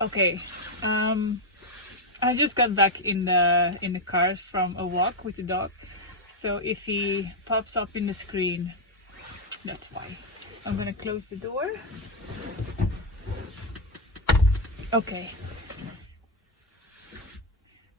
Okay. I just got back in the car from a walk with the dog. So if he pops up in the screen, that's why. I'm gonna close the door. Okay.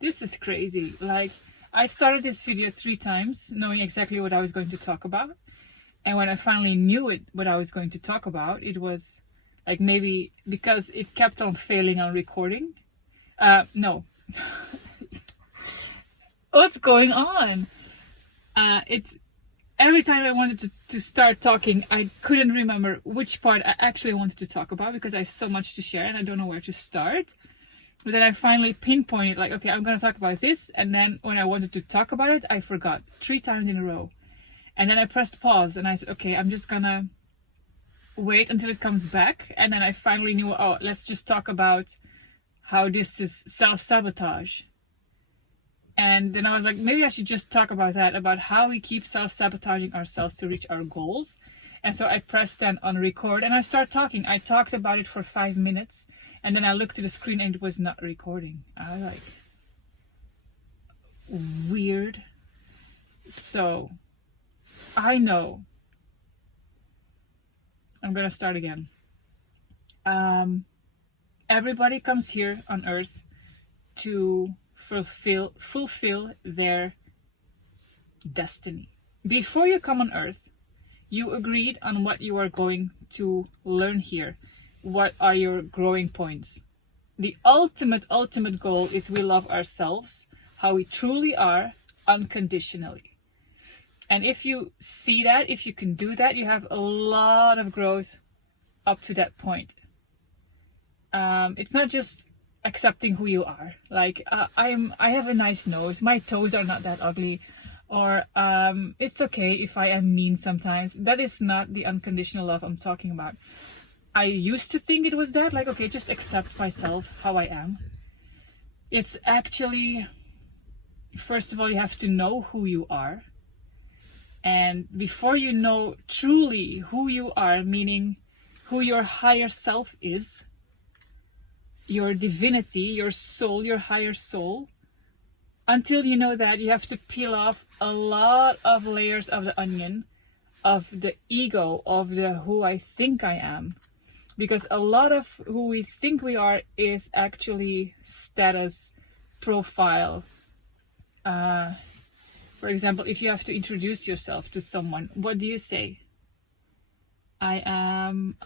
This is crazy. Like, I started this video 3 times knowing exactly what I was going to talk about. And when I finally knew what I was going to talk about, it was like maybe because it kept on failing on recording. No. What's going on? It's every time I wanted to start talking, I couldn't remember which part I actually wanted to talk about because I have so much to share and I don't know where to start. But then I finally pinpointed, like, okay, I'm going to talk about this. And then when I wanted to talk about it, I forgot 3 times in a row. And then I pressed pause and I said, okay, I'm just gonna wait until it comes back. And then I finally knew, oh, let's just talk about how this is self-sabotage. And then I was like, maybe I should just talk about that, about how we keep self-sabotaging ourselves to reach our goals. And so I pressed then on record and I started talking. I talked about it for 5 minutes and then I looked at the screen and it was not recording. I was like, weird. So I know. I'm gonna start again. Everybody comes here on earth to fulfill their destiny. Before you come on earth, you agreed on what you are going to learn here. What are your growing points? The ultimate goal is we love ourselves, how we truly are, unconditionally. And if you see that, if you can do that, you have a lot of growth up to that point. It's not just accepting who you are. Like, I have a nice nose. My toes are not that ugly. Or it's okay if I am mean sometimes. That is not the unconditional love I'm talking about. I used to think it was that. Like, okay, just accept myself how I am. It's actually, first of all, you have to know who you are. And before you know truly who you are, meaning who your higher self is, your divinity, your soul, your higher soul, until you know that, you have to peel off a lot of layers of the onion, of the ego, of the who I think I am. Because a lot of who we think we are is actually status, profile. For example, if you have to introduce yourself to someone, what do you say? I am,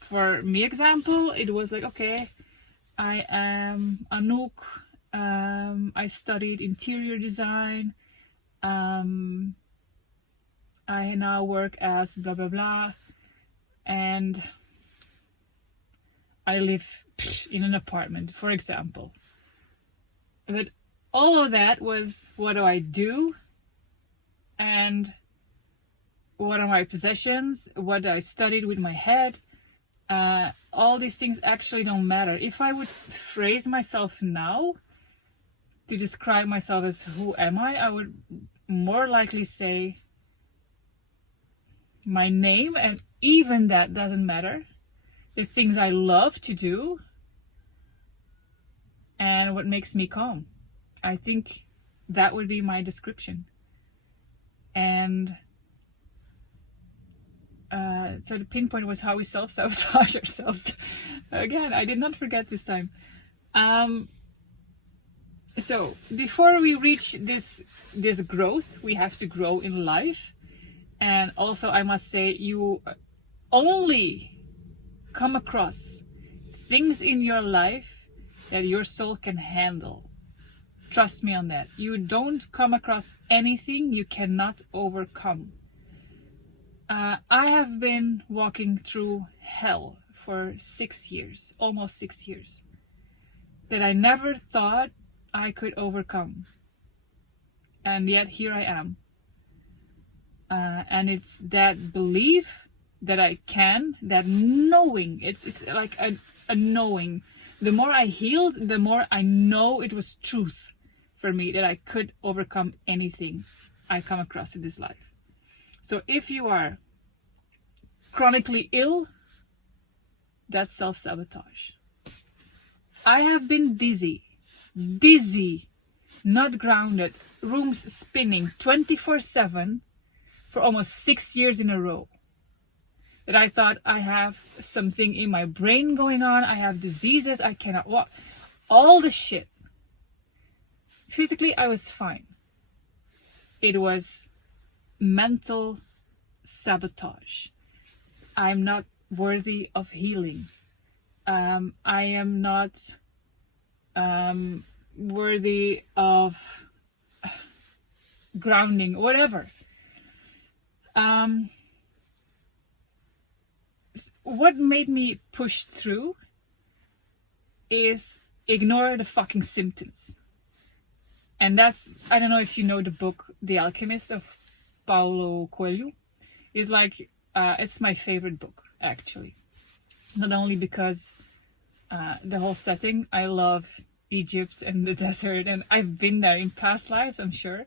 for me example, it was like, okay, I am Anouk, I studied interior design, I now work as blah blah blah, and I live in an apartment, for example. But all of that was, what do I do? And what are my possessions? What I studied with my head? All these things actually don't matter. If I would phrase myself now to describe myself as who am I would more likely say my name, and even that doesn't matter. The things I love to do and what makes me calm. I think that would be my description. And so the pinpoint was how we self-sabotage ourselves. Again, I did not forget this time. So before we reach this growth, we have to grow in life. And also, I must say, you only come across things in your life that your soul can handle. Trust me on that. You don't come across anything you cannot overcome. I have been walking through hell for 6 years, almost 6 years, that I never thought I could overcome. And yet here I am. And it's that belief that I can, that knowing, it's like a knowing. The more I healed, the more I know it was truth for me that I could overcome anything I come across in this life. So if you are chronically ill, that's self-sabotage. I have been dizzy, not grounded, rooms spinning 24/7 for almost 6 years in a row. That I thought I have something in my brain going on, I have diseases, I cannot walk, all the shit. Physically, I was fine. It was mental sabotage. I'm not worthy of healing. I am not worthy of grounding, whatever. What made me push through is ignore the fucking symptoms. And that's, I don't know if you know the book The Alchemist of Paulo Coelho. It's like, it's my favorite book, actually. Not only because the whole setting, I love Egypt and the desert, and I've been there in past lives, I'm sure.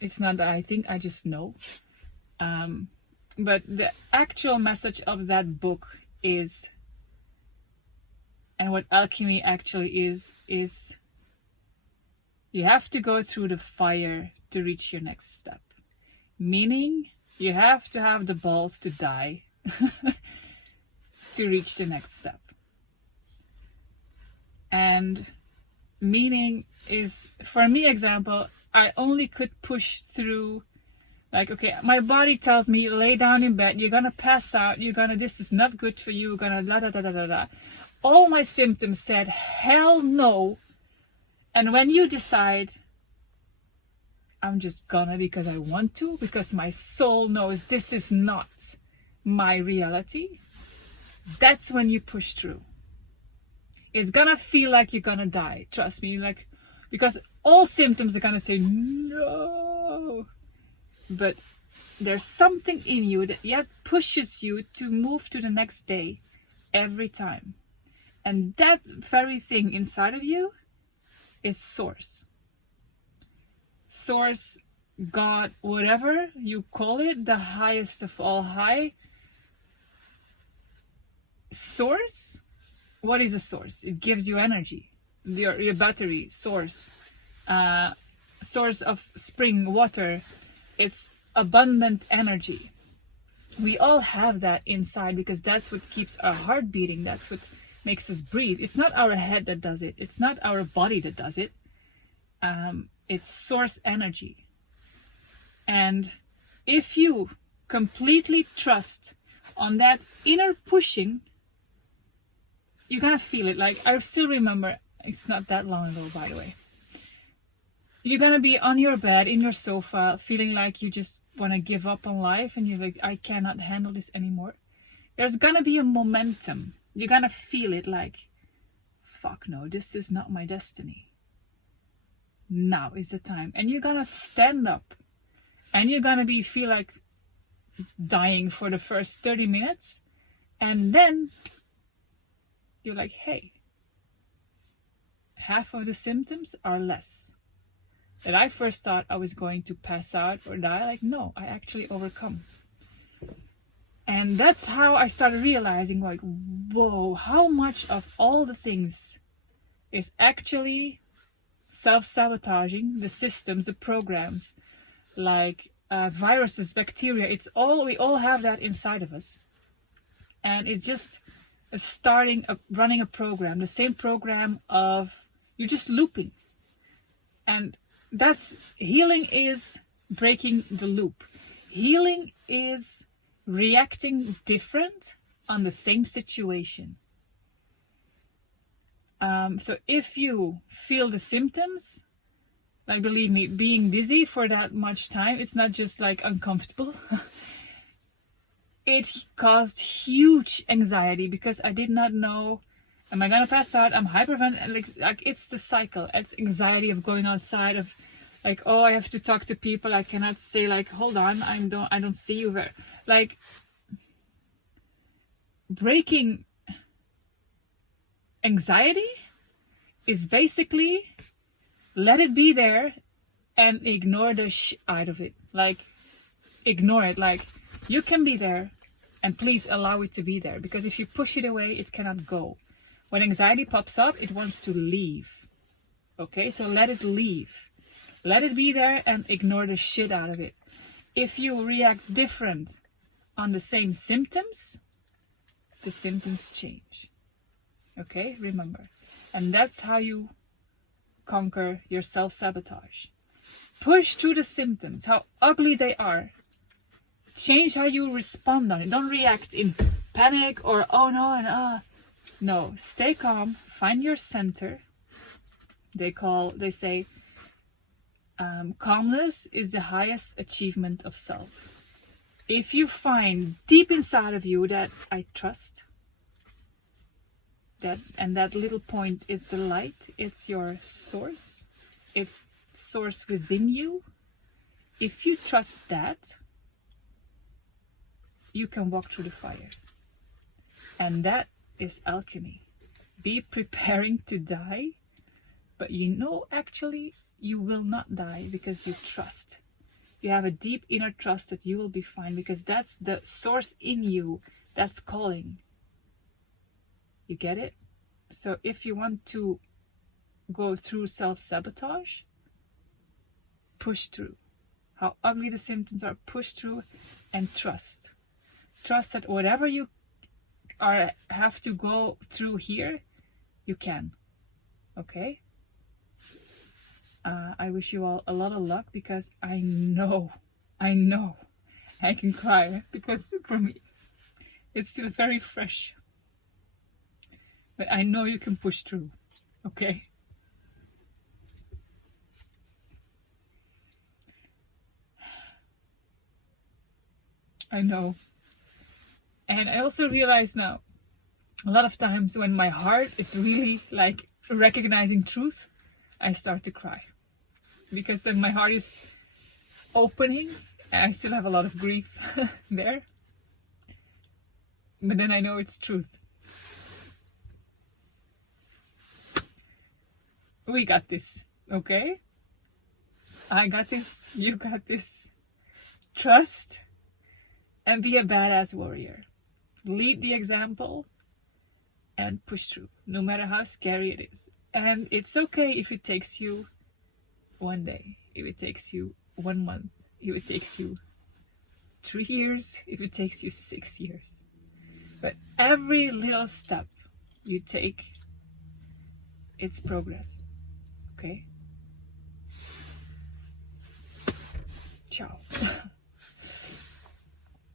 It's not that I think, I just know. But the actual message of that book is, and what alchemy actually is you have to go through the fire to reach your next step. Meaning, you have to have the balls to die to reach the next step. And meaning is, for me, example, I only could push through, like, okay, my body tells me, lay down in bed, you're gonna pass out, this is not good for you, you're gonna da da da da da da. All my symptoms said, hell no. And when you decide, I'm just gonna because I want to, because my soul knows this is not my reality, that's when you push through. It's gonna feel like you're gonna die, trust me, like, because all symptoms are gonna say no. But there's something in you that yet pushes you to move to the next day every time. And that very thing inside of you is source. Source, God, whatever you call it, the highest of all high. Source, what is a source? It gives you energy. Your battery, source. Source of spring water. It's abundant energy. We all have that inside because that's what keeps our heart beating. That's what makes us breathe. It's not our head that does it. It's not our body that does it. It's source energy. And if you completely trust on that inner pushing, you're gonna feel it. Like, I still remember, it's not that long ago, by the way. You're gonna be on your bed, in your sofa, feeling like you just want to give up on life, and you're like, I cannot handle this anymore. There's gonna be a momentum. You're gonna feel it like, fuck no, this is not my destiny. Now is the time. And you're gonna stand up, and you're gonna feel like dying for the first 30 minutes, and then you're like, hey, half of the symptoms are less. That I first thought I was going to pass out or die, like, no, I actually overcome. And that's how I started realizing, like, whoa, how much of all the things is actually self-sabotaging, the systems, the programs, like viruses, bacteria, we all have that inside of us. And it's just running a program, the same program of, you're just looping. And that's, healing is breaking the loop. Healing is reacting different on the same situation. So if you feel the symptoms, like, believe me, being dizzy for that much time, it's not just like uncomfortable. It caused huge anxiety because I did not know, am I gonna pass out? I'm hyperventilating. Like, it's the cycle. It's anxiety of going outside, of like, oh, I have to talk to people. I cannot say, like, hold on, I don't see you there. Like, breaking anxiety is basically let it be there and ignore the out of it. Like, ignore it. Like, you can be there, and please allow it to be there, because if you push it away, it cannot go. When anxiety pops up, it wants to leave. Okay, so let it leave. Let it be there and ignore the shit out of it. If you react different on the same symptoms, the symptoms change. Okay, remember. And that's how you conquer your self-sabotage. Push through the symptoms, how ugly they are. Change how you respond on it. Don't react in panic or oh no and No, stay calm, find your center. They say calmness is the highest achievement of self. If you find deep inside of you that I trust, that little point is the light, it's your source, it's source within you. If you trust that, you can walk through the fire. And that is alchemy. Be preparing to die, but actually you will not die because you trust. You have a deep inner trust that you will be fine because that's the source in you that's calling. You get it? So if you want to go through self-sabotage, push through. How ugly the symptoms are, push through and trust. Trust that whatever you have to go through here, you can. Okay? I wish you all a lot of luck because I know I can cry because for me it's still very fresh. But I know you can push through. Okay? I know. And I also realize now, a lot of times when my heart is really like recognizing truth, I start to cry. Because then my heart is opening, and I still have a lot of grief there. But then I know it's truth. We got this, okay? I got this, you got this. Trust and be a badass warrior. Lead the example and push through, no matter how scary it is. And it's okay if it takes you one day, if it takes you 1 month, if it takes you 3 years, if it takes you 6 years. But every little step you take, it's progress. Okay? Ciao.